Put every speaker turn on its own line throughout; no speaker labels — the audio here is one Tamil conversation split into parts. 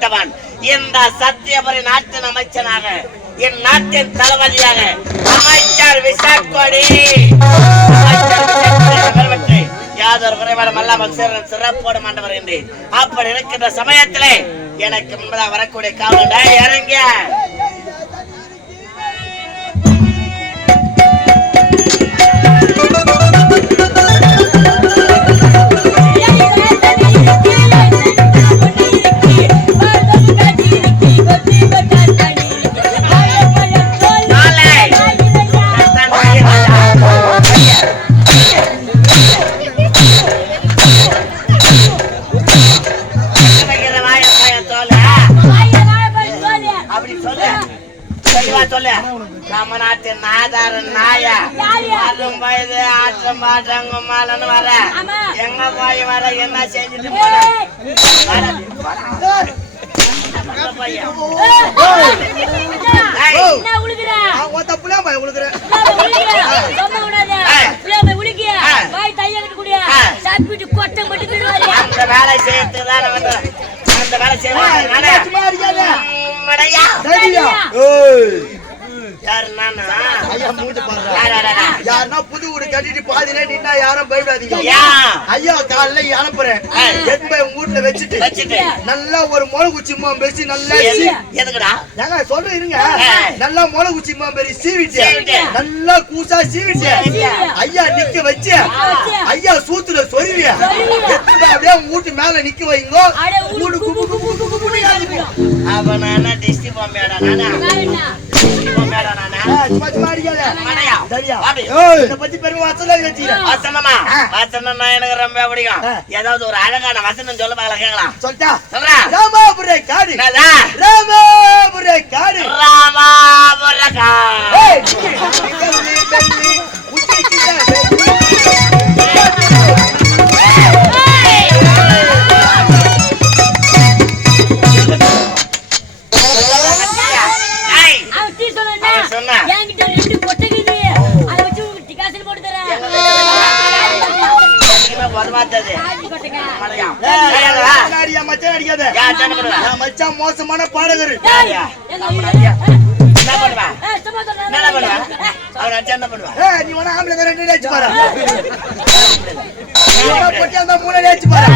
இந்த சத்தியபுரி நாட்டின் அமைச்சனாக என் நாட்டின் தளபதியாக அமைச்சர் விசாக்கோடி. கோடி யாதொரு குறைபாடும் அல்லாமல் சிற- சிறப்போடு மாண்டவர் என்று அப்படி இருக்கின்ற சமயத்திலே எனக்கு முன்பதாக வரக்கூடிய காவலன் இறங்க. you. சொல்லு. நம்ம நாட்டின் நாதார நாயா? ஆறும் வயது ஆற்றம் பாட்டங்க மாலன்னு வர. எங்க போய் வர என்ன செஞ்சுட்டு போற அந்த வேலை செய்யறதுக்கு தான் நான் வந்து. அந்த வேலை செய்யறேன்
யாருன்னா புது வீடு கட்டிட்டு பாதியில நின்னா யாரும் பயப்படாதீங்க? ஐயா காலைல அனுப்புறேன். வீட்டுல வச்சுட்டு
வச்சுட்டு.
நல்லா ஒரு முளை குச்சி பேசி நல்லா
எதுக்குடா?
ஏங்க இருங்க. நல்லா முளை குச்சி பெரிய சீவிட்டு
சீவிட்டு.
நல்லா கூசா சீவிட்டு. ஐயா நிக்க வச்சு. ஐயா சூத்துல சொருவிய அப்படியே வீட்டு மேல நிக்க வைங்க.
அட
கூடு குபு குபு குபு குபு இருக்கும்
அவன் நானா டிஸ்டி பாம்பியாடா நானா? எனக்கு ரொம்ப பிடிக்கும். ஏதாவது ஒரு அழகான வசனம் சொல்ல கேட்கலாம்
சொல்லிட்டா?
சொல்றா.
ராமாபுரே காடு? ராமாபுரே காடு
ராமாபுரகா.
ஏய்,
பண்ணுவா?
ஏய்,
நீ வேணா ஆம்பளை தான் ரெண்டு அடிச்சு பாரு. நீ வேணா பொட்டியா இருந்தா மூணு அடி அடிச்சு பாரு.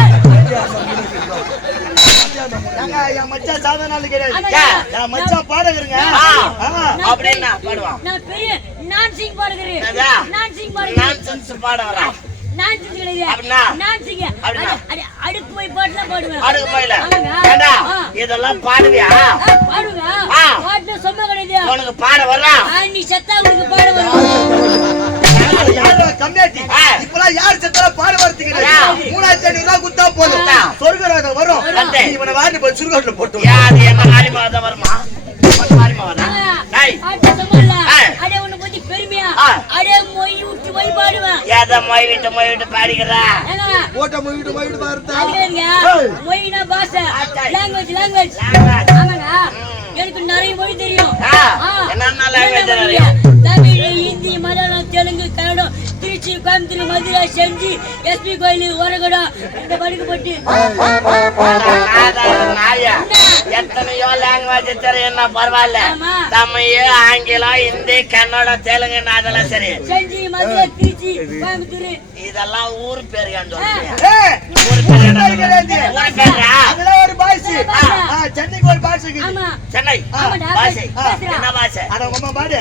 ஏங்க, என் மச்சான் சாதாரண ஆளு கிடையாது.
ஆமாங்க.
என் மச்சான் பாடகருங்க.
அப்படின்னா பாடுவான்?
நான் சிங் பாடுகிறேன். சிங் பாடுகிறேன். சிங் அடுப்பு போய் பாட்டுலாம் பாடுவேன்.
அடுக்கு போயில. இதெல்லாம் பாடுவியா?
ஆ, பாடுங்க.
ஆ.
பாட்டு சொன்ன கிடையாது.
உனக்கு பாட வர்றான்
ஆ, நீ செத்தா உங்களுக்கு பாட வரும்.
அது யாரு கம்மியாட்டி
ஆ.
இப்பெல்லாம் யாரு செத்தாலும் பாட வரது
ஆ.
கிடையாது மூணாயிரத்தி ஐநூறு ரூபாய் குத்தா போதும். வரும். இவனை வாரி போய் சுருகாட்டுல போட்டு
யாரு என்ன வருமா.
அடே மொய் விட்டு மொய் பாடுவேன்
ஏதோ மொய் விட்டு மொய் விட்டு பாடிக்கிறா
ஏங்க
போட்ட மூவிட்டு போயிட்டு பாருத்தா
அங்கங்க
ஏய்.
மொய்னா பாஷை
ஆச்சாய்.
Language language
Language.
ஆமாங்க
ம்.
எனக்கு நிறைய மொழி தெரியும்.
என்னென்ன
மொழி?
தெரியும்?
திருச்சி கோயம்புத்தூர் மதுரை செஞ்சி எஸ்பி கோயில் ஒரகடம் இந்த படுக்கப்பட்டு
நாதார நாயா எத்தனையோ லாங்குவேஜ் என்ன பரவாயில்ல. தமிழ் ஆங்கிலம் ஹிந்தி கன்னடம் தெலுங்கு அதெல்லாம் சரி.
செஞ்சி மதுரை திருச்சி கோயம்புத்தூர்.
இதெல்லாம் ஊர் பேரு ஊர்
ஒரு பாய்ஸ் சென்னைக்கு ஒரு பாய்ஸ்
சென்னை.
பேசுடா.
என்ன பாஷை
அட உங்க பாடு.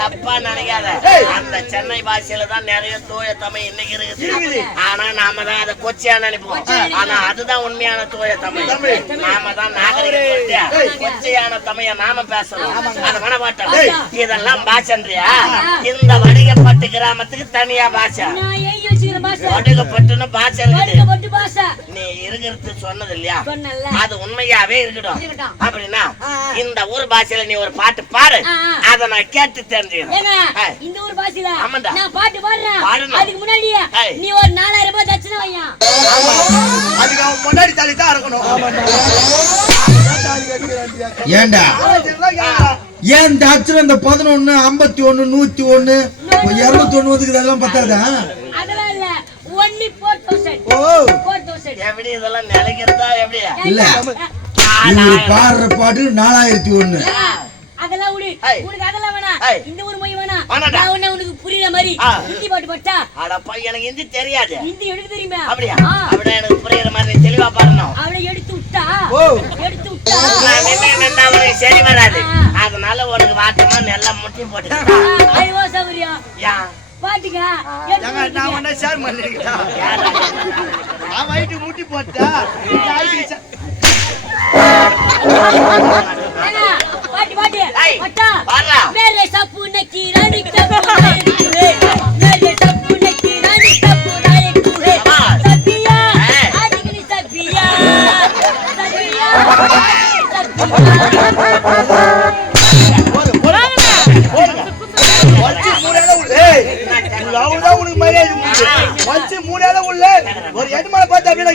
தப்பா நினைக்காத. அந்த சென்னை பாஷையில தான் நிறைய தூய தமிழ் இன்னைக்கு
இருக்குது.
ஆனா நாம தான் அதை கொச்சியா நினைப்போம். ஆனா அதுதான் உண்மையான தூய தமிழ். நாம தான் நாகரிக. கொச்சையான தமிழ நாம பேசணும். அது பண்ண மாட்டோம்
ஏய்.
இதெல்லாம் பாஷன்றியா? இந்த வடிகப்பட்டு கிராமத்துக்கு தனியா பாஷை.
வச்சுக்கிற பாஷை
இருக்குது. நீ இருக்கிறது சொன்னது இல்லையா அது உண்மையாவே இருக்கட்டும். அப்படின்னா. இந்த ஊர் பாஷையில நீ ஒரு பாட்டு பாடு.
ஆ.
அத நான் கேட்டு தெரிஞ்சுக்கிறேன்.
இந்த ஊர் பாஷையில
ஆமாண்டா.
நான் பாட்டு பாடுறேன். அதுக்கு முன்னாடி. நீ ஒரு நாலாயிரம் ரூபாய் தட்சணை வையா.
அதுக்கு அவன் பொண்டாடி தாலி தான் இருக்கணும்
ஏண்டா. ஏன் இந்த அச்சுரம் இந்த பதினொன்னு ஐம்பத்தி ஒண்ணு நூத்தி ஒண்ணு இருநூத்தி ஒண்ணு அதெல்லாம் பத்தாதா?
அதெல்லாம் இல்ல. ஒன்லி ஃபோர் தௌசண்ட்
ஓ.
எப்படி இதெல்லாம் நிலைக்கிறதா எப்படி?
இல்ல. இவரு
நான்
பாடுற பாட்டு நாலாயிரத்தி ஒண்ணு.
ஏங்க, அதெல்லாம் விடு.
ஏய்.
உனக்கு அதெல்லாம் வேணாம். இந்த ஒரு மொழி வேணாம். நான் உன்னை உனக்கு புரியுற மாதிரி. ஹிந்தி பாட்டு பாட்டா?
அடப்பா எனக்கு ஹிந்தி தெரியாது.
ஹிந்தி எடுக்க தெரியுமா?
அப்படியா. அப்படியே எனக்கு புரியுற மாதிரி தெளிவா பாடணும்.
அவளை எடுத்து விட்டா?
ஓ.
எடுத்து விட்டா?
உனக்கு சரி வராது. அதனால உனக்கு வாட்டமா நல்லா முட்டி போட்டு
ஐயோ சௌகரியம்.
ஏன்?
பாட்டுங்க.
நான் உன்னை share பண்ணிருக்கேன். நான் வயிற்று முட்டி போட்டா
பாட்டு பாட்டு. பட்டா. மேரே சப்புன की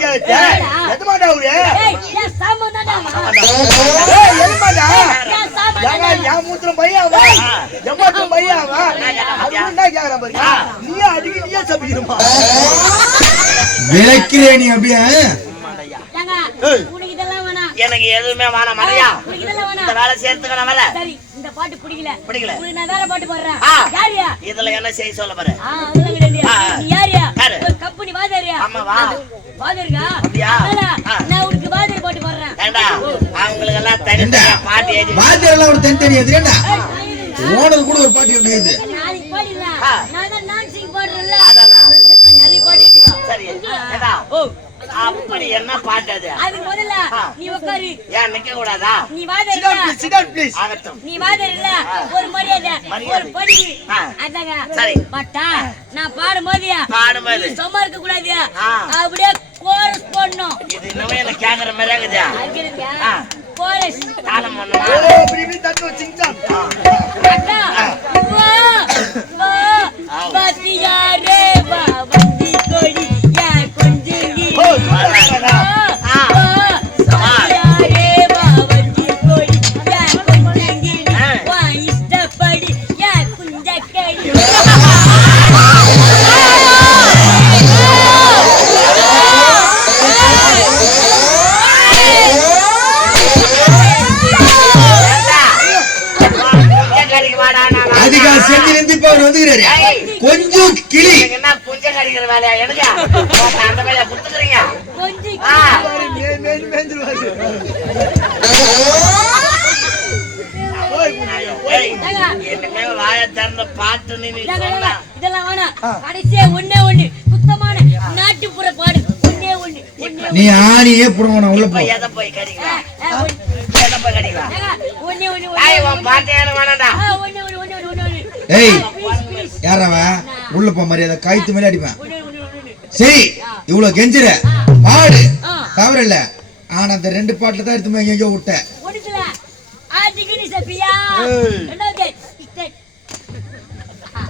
அவரு? என் மூத்திரம் கேக்குறான் பாருங்க. அடிக்க நீயே?
விளக்கிறே நீ அப்படியே?
எனக்கு எதுவுமே வேணாம்
இதெல்லாம்
இந்த வேலை செய்யறதுக்கு நான் வரல
சரி இந்த பாட்டு பிடிக்கல.
பிடிக்கல.
உனக்கு நான் வேற பாட்டு பாடுறேன். யாரியா
இதுல என்ன செய்ய சொல்ல பாரு.
கம்பெனி வாதியாரியா?
ஆமா, வா.
வாதியாருக்கா?
அப்படியா?
நான் வாதியார் பாட்டு பாடுறேன்.
ஏண்டா அவங்களுக்கு எல்லாம்
ஏண்டா
தனித்தனியா பாட்டு எழுதி
வாத்தியாரெல்லாம் ஒரு தனித்தனி எதிரேண்டா
ஏய், நான் இருங்க.
ஓனர் கூட ஒரு பாட்டு ஒண்ணு இது
நாளைக்கு பாடிடலாம்.
ஆ.
நான் தான் dancing பாடுறேன்ல.
அதானா?
நிறைய பாட்டு இருக்குதா?
சரி ஏண்டா அப்படி என்ன பாட்டு அது
அதுக்கு முதல்ல. நீ உட்காரு.
ஏன் நிக்க கூடாதா
நீ
please, sit down, please.
ஆகட்டும்
நீ வாதியார் இல்ல? ஒரு மரியாதை. ஒரு படி. அதாங்க.
சரி.
பட்டா, நான் பாடும்போது
பாடும்போது.
நீ சும்மா இருக்க கூடாது. அப்படியே chorus போடணும்
இது இன்னுமே எனக்கு கேக்குற மாதிரி இருக்குது
chorus.
தாளம் பண்ணுமா
ஓ, இப்படி இப்படி தட்டணும், சிங் சாங்.
அண்ணா, வா, வா, பாத்தியாரே, வா,
செஞ்சு இப்ப அவர் வந்துக்கிறாரு. கொஞ்சம் கிளி.
எனக்கு என்ன புஞ்ச கடிக்கிற வேலையா எனக்கு அந்த வேலையை கொடுத்துக்கிறீங்க. நீ நீ
இதெல்லாம்
சொன்னா.
வேணாம், இதெல்லாம் வேணாம். கடைசியா ஒண்ணே ஒண்ணு. சுத்தமான நாட்டுப்புற பாடு. ஒண்ணே ஒண்ணு ஒண்ணே
நீ ஆணியே புடுங்கணும் உள்ள
இப்ப
போ.
எதை போய் கடிக்கலாம். எதை போய் கடிக்கலாம்? பாட்டு வேணாம்டா.
ஏய்
please.
யாரவன் உள்ள போ மரியாதை. கைத்து மேல அடிப்பேன். சரி இவ்வளவு கெஞ்சுற. பாடு. தவறு இல்ல. ஆனா அந்த ரெண்டு பாட்டுல தான் எடுத்து எங்கேயோ விட்ட.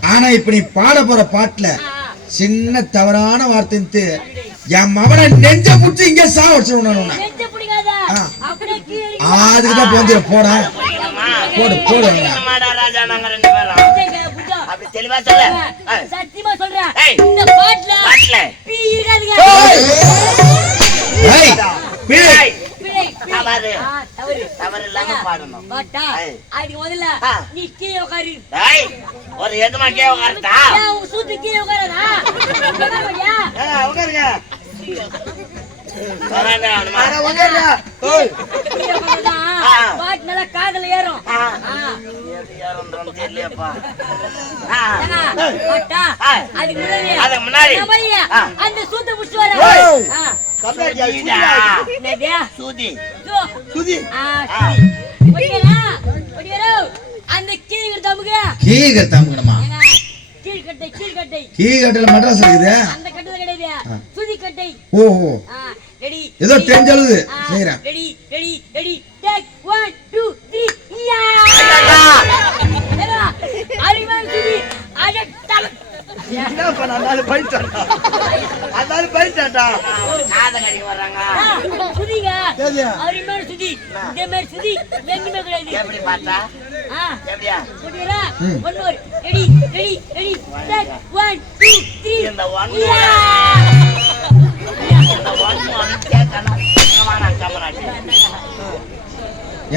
ஆனா இப்ப நீ பாட போற பாட்டுல சின்ன தவறான வார்த்தை என் மவனை நெஞ்ச புடிச்சு இங்க சா வச்சிருவேன்
நெஞ்ச பிடிக்காத.
ஆ.
அப்படியே கீழே இறக்கி
அதுக்கு தான் போந்திர போட? போடு போடு.
தெளிவா சொல்லு
சத்தியமா சொல்றேன். இந்த பாட்டுல
பாட்டுல.
பீ இருக்காதுங்க
ஏய் பிழை
பிழை.
தவறு.
தவறு.
இல்லாம பாடணும்
பாட்டா. அதுக்கு முதல்ல. நீ கீழே உட்காரு
ஏய், ஒரு எதுமா கே உட்கார்த்தா
ஏன் உன் சூத்து கீழே உட்காராதா? உட்கார மாட்டியா?
ஏய், உட்காருங்க. உட்காருங்க.
காதுல ஏறும். அதுக்கு முன்னாடி. அந்த சூத்தை புடிச்சு வர. கீழ்கட்டை கீழ்கட்டை
கீழ்கட்டில மட்ராஸ் இருக்குது.
அந்த கட்டல கிடையாது. சுதி கட்டை
ஓஹோ. ஏதோ டென்ஸ் அழுது செய்யறேன்
ரெடி ரெடி ரெடி டேக் 1 2 3 யா! அறிவான் சுதி அடட்டல
என்ன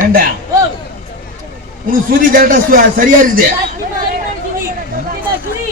ஏண்டா
ஓ
உனக்கு சுதி கரெக்டா சரியா இருக்குது
ஒரு அருமையான சுதி.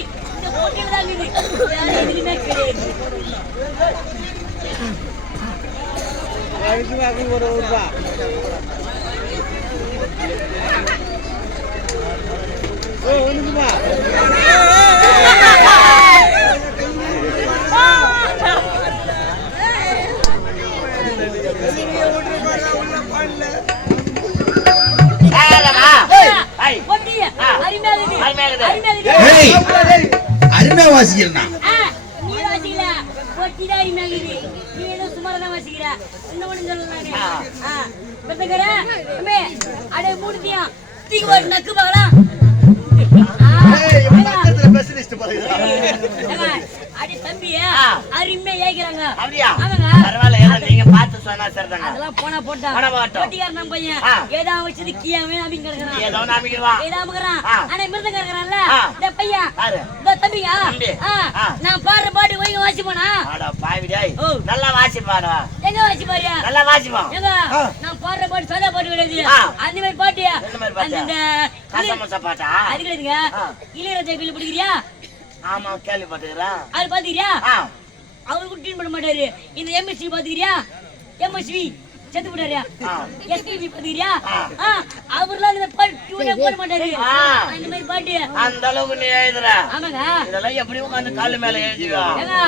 அடே தம்பி,
ஆ.
அருமையா ஏய்க்கிறாங்க.
அப்படியா? பரவாயில்ல, நீங்க பார்த்து சொன்னா சரிதாங்க.
அதெல்லாம் போனா போட்டா.
போனா போகட்டும்.
போட்டிக்காரன் நம்ம பையன். ஏதோ வச்சது கீழே அப்படின்னு கிடக்குறான்.
ஏதோ ஒண்ணு அமைக்கிடுவான்.
ஏதோ அமுக்குறான். ஆனா மிருதங்க இருக்கிறான்ல,
ஆ.
இந்த பையன், ஆ. நான் பாடுற பாட்டு ஒழுங்கா வாசிப்பானா?
நல்லா வாசிப்பாடா.
எங்க வாசிப்பாரு?
நல்லா வாசிப்பான்.
ஏங்க,
ஆ.
நான் பாடுற பாட்டு சாதா பாட்டு கிடையாது. அந்த மாதிரி பாட்டு. அந்த
கசமச பாட்டா?
அது கிடையாதுங்க. இளையராஜா கேள்வி படிக்கிறியா?
ஆமா கேள்விப்பட்டுக்கிறேன்.
அது பாத்துக்கிறியா? அவரு tune பண்ண மாட்டாரு. இந்த MSV பாத்துக்கிறியா? MSV செத்து போட்டாரு.
ஆ.
SPB பாத்துக்கிறியா?
ஆ.
ஆ, அவர்லாம் இந்த பாட்டு ஏ போட மாட்டாரு. அந்த மாதிரி பாட்டு.
அந்த அளவுக்கு நீ எழுதுற
ஆமாங்க.
இதெல்லாம் எப்படி உட்காந்து காலு மேல எழுதுவியா
ஏங்க,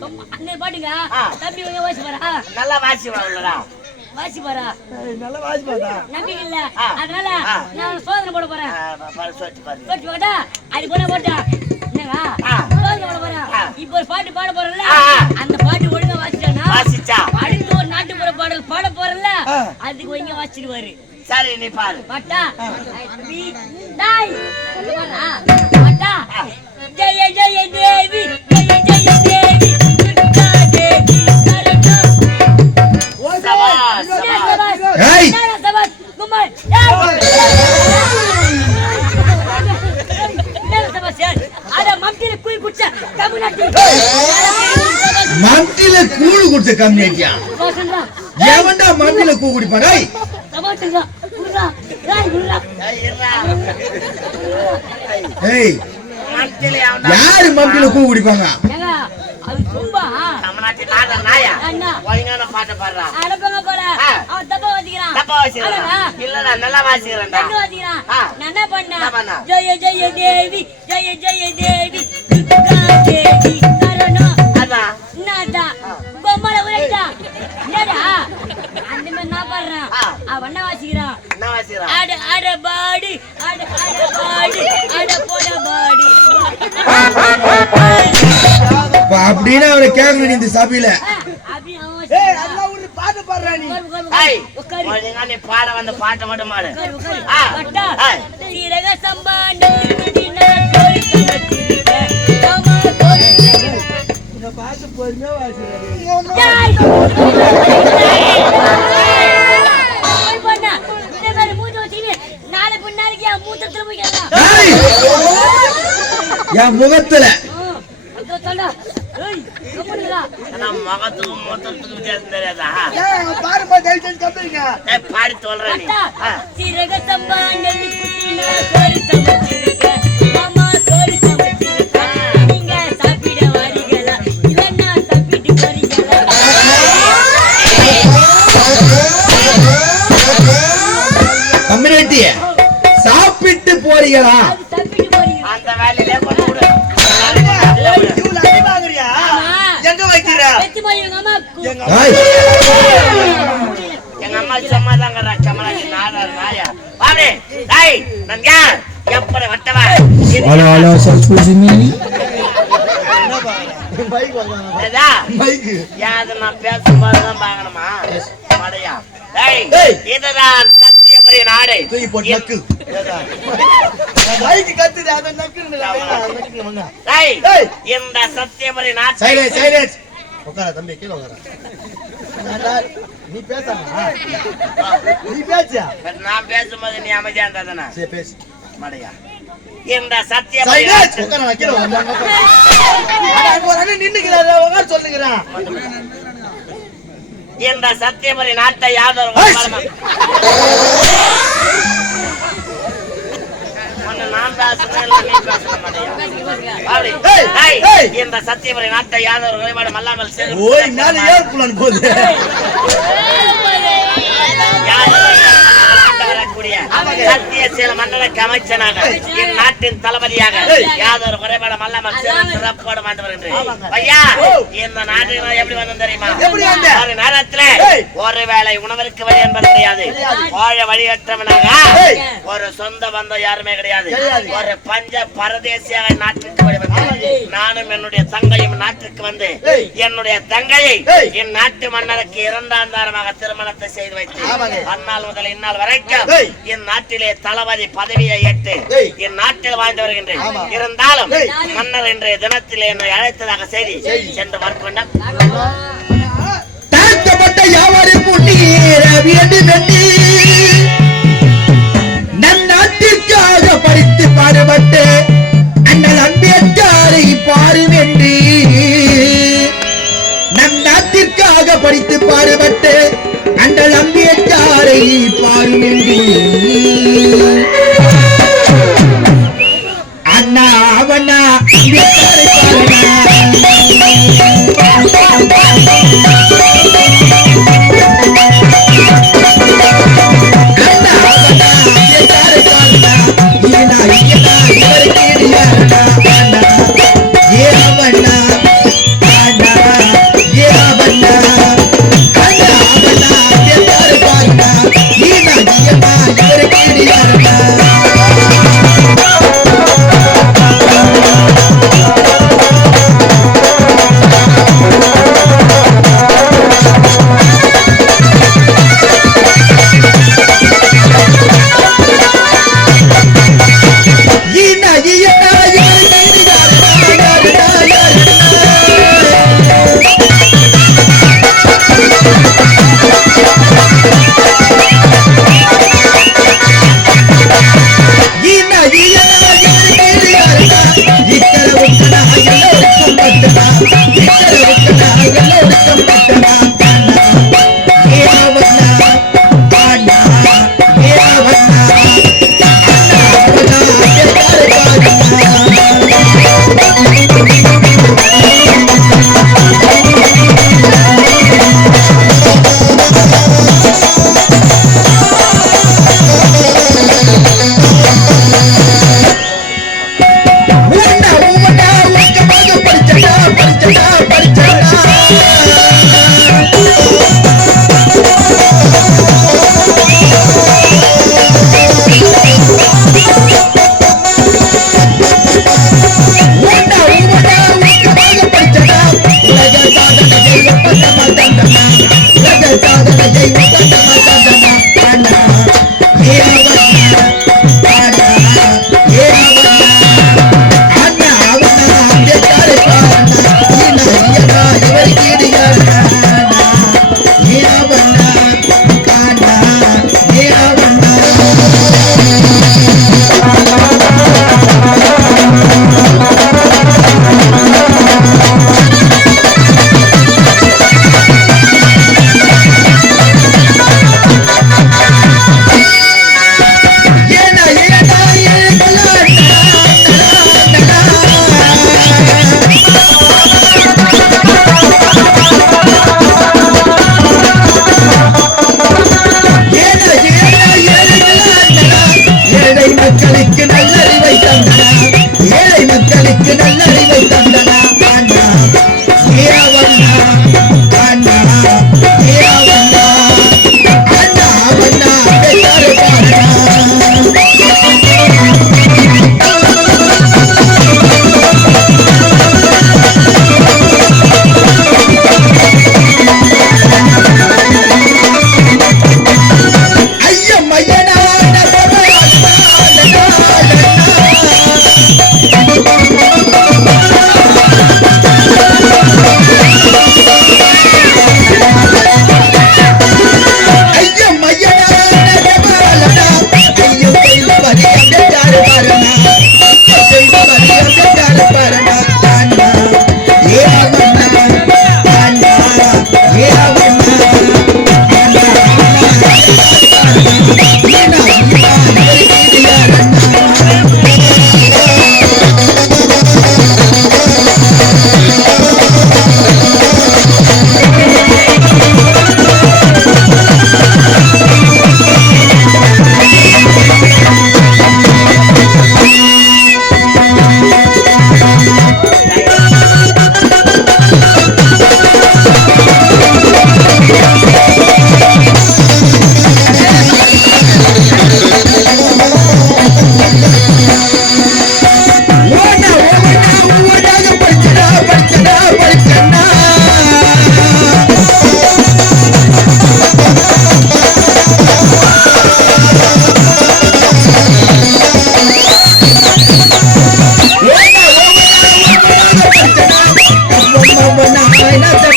ரொம்ப- அந்த பாட்டுங்க
ஆ.
தம்பி கொஞ்சம் வாசி பாரா
நல்லா
வாசி பாரா. நம்பிக்கை இல்ல. அதனால. நான் சோதனை போட போறேன்
சொல்லிட்டு பாரு
போட்டு போட்டா அது போட போட்டா என்னங்க
ஆ.
சோதனை போட போறேன். இப்போ ஒரு பாட்டு பாட போறேன்ல. அந்த பாட்டு ஒழுங்கா வாசிச்சானா
வாசிச்சா
அடுத்து பாடல் பாட போறேன்ல
ஆ.
அதுக்கு ஒழுங்கா வாசிடுவாரு
சரி நீ பாரு
பாட்டா இங்க. பாட்டா ஜெய ஜெய தேவி ஜெய ஜெய தேவி துர்கா தேவி.
மம்டில கூழு குடிச்ச. எவன்டா மம்டில கூ குடிப்பான் டேய்
சபாஷ்ன்றா. குர்ரா. ஏய், குர்ரா.
ஏய், இருடா.
ஏய்
மத்தியில அவன்தான்
யாரு மம்டில கூ குடிப்பாங்க
ஏங்க, அது சும்மா.
தமிழ்நாட்டில் நாட நாயா
அண்ணா.
ஒழுங்கான பாட்டை பாடுறா
அனுப்புங்க போல.
ஆ.
அவன் தப்பா வாசிக்கிறான்.
தப்பா வாசிக்கிறான்
ஆமாடா.
இல்லடா நல்லா வாசிக்கிறேன்டா
தப்பு வாசிக்கிறான்.
ஆ.
நான் என்ன பண்ணேன்?
என்ன பண்ண?
ஜெய ஜெய தேவி ஜெய ஜெய தேவி துர்கா தேவி சரணம்
அதான்
பாடுறேன். அவன் என்ன வாசிக்கிறான்?
என்ன வாசிக்கிறான்?
அட, அட பாடி, அட, அட பாடி, அட போட பாடி.
அப்ப அப்படின்னு அவரை கேட்கணும் இந்த சபையில.
பாட வந்த பாட்டை மட்டும் பாடு.
சீரக
பாட்டு பொறுமையா வாசிக்கிறாரு.
என்
முகத்துல
வரீங்களா? இல்லைன்னா சாப்பிட்டு போறீங்களா?
எங்க
அம்மா
சும்மா தாங்க சமராஜி நாடா நாயா பாரு டேய் நான் யார் எப்படி வட்டவா
ஹலோ ஹலோ சஸ்பூசி மீ
பைக்.
ஏதா
பைக்கு.
யாது நான் பேசும்போது தான் பார்க்கணுமா மடையா டேய். இதுதான் சத்தியமரி நாடு
தூக்கி போட்டு நக்கு. ஏதா? பைக்கு கத்துது, அதை நக்குன்னு.
டேய். இந்த சத்தியமரி நாடு
சைலன்ஸ், சைலன்ஸ். உட்கார தம்பி கீழே உட்கார நீ பேசாமா நீ பேசியா
நான் பேசும்போது நீ அமைதியா இருந்தாதானே
சரி பேசு.
மடையா. சத்தியமரி
உட்கார நான் கீழே உட்கார. நின்னுக்கிறாரு, உட்கார சொல்லுங்கிறான்
இந்த சத்தியபுரி நாட்டை யாதொரு இந்த சத்தியபுரி நாட்டை யாதொரு குறைபாடும் அல்லாமல் சிறு-
ஓய் மேல ஏன் புலன் போகுது
யாதொரு வரக்கூடிய சத்தியசீல மன்னனுக்கு அமைச்சனாக இந்நாட்டின் தளபதியாக
ஏய்.
யாதொரு குறைபாடும் அல்லாமல் சிறு சிறப்போடு மாட்டு வருகின்றேன்
ஆமாங்க.
ஐயா. இந்த நாட்டுக்கு எப்படி வந்தேன் தெரியுமா? ஒரு நேரத்துல
ஏய்.
ஒரு வேளை உணவிற்கு வழி என்பது கிடையாது. வாழ வழியற்றவனாக. ஒரு சொந்த பந்தம் யாருமே கிடையாது. ஒரு பஞ்ச பரதேசியாக நாட்டுக்கு வழி வந்து நானும் என்னுடைய தங்கையும் நாட்டுக்கு வந்து. என்னுடைய தங்கையை. என் நாட்டு மன்னருக்கு இரண்டாம் தாரமாக திருமணத்தை செய்து வைத்து
ஆமாங்க.
அந்நாள் முதல் இந்நாள் வரைக்கும். என் நாட்டிலே தளபதி பதவியை ஏற்று. என் நாட்டில் வாழ்ந்து வருகின்றேன். இருந்தாலும். மன்னர் இன்றைய தினத்தில் என்னை அழைத்ததாக செய்தி சென்று பார்க்கொண்ட
தாழ்த்தப்பட்ட யாவரும் முன்னேற வேண்டும் என்று நம் நாட்டிற்காக படித்து பாடுபட்டு அண்ணல் அம்பேத்கரை நம் நாட்டிற்காக படித்து பாடுபட்டு அண்ணல் அம்பேத்கரை என்று Thank you.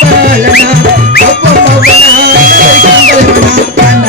பாலனா அப்போ மவனா கண்கள் மனா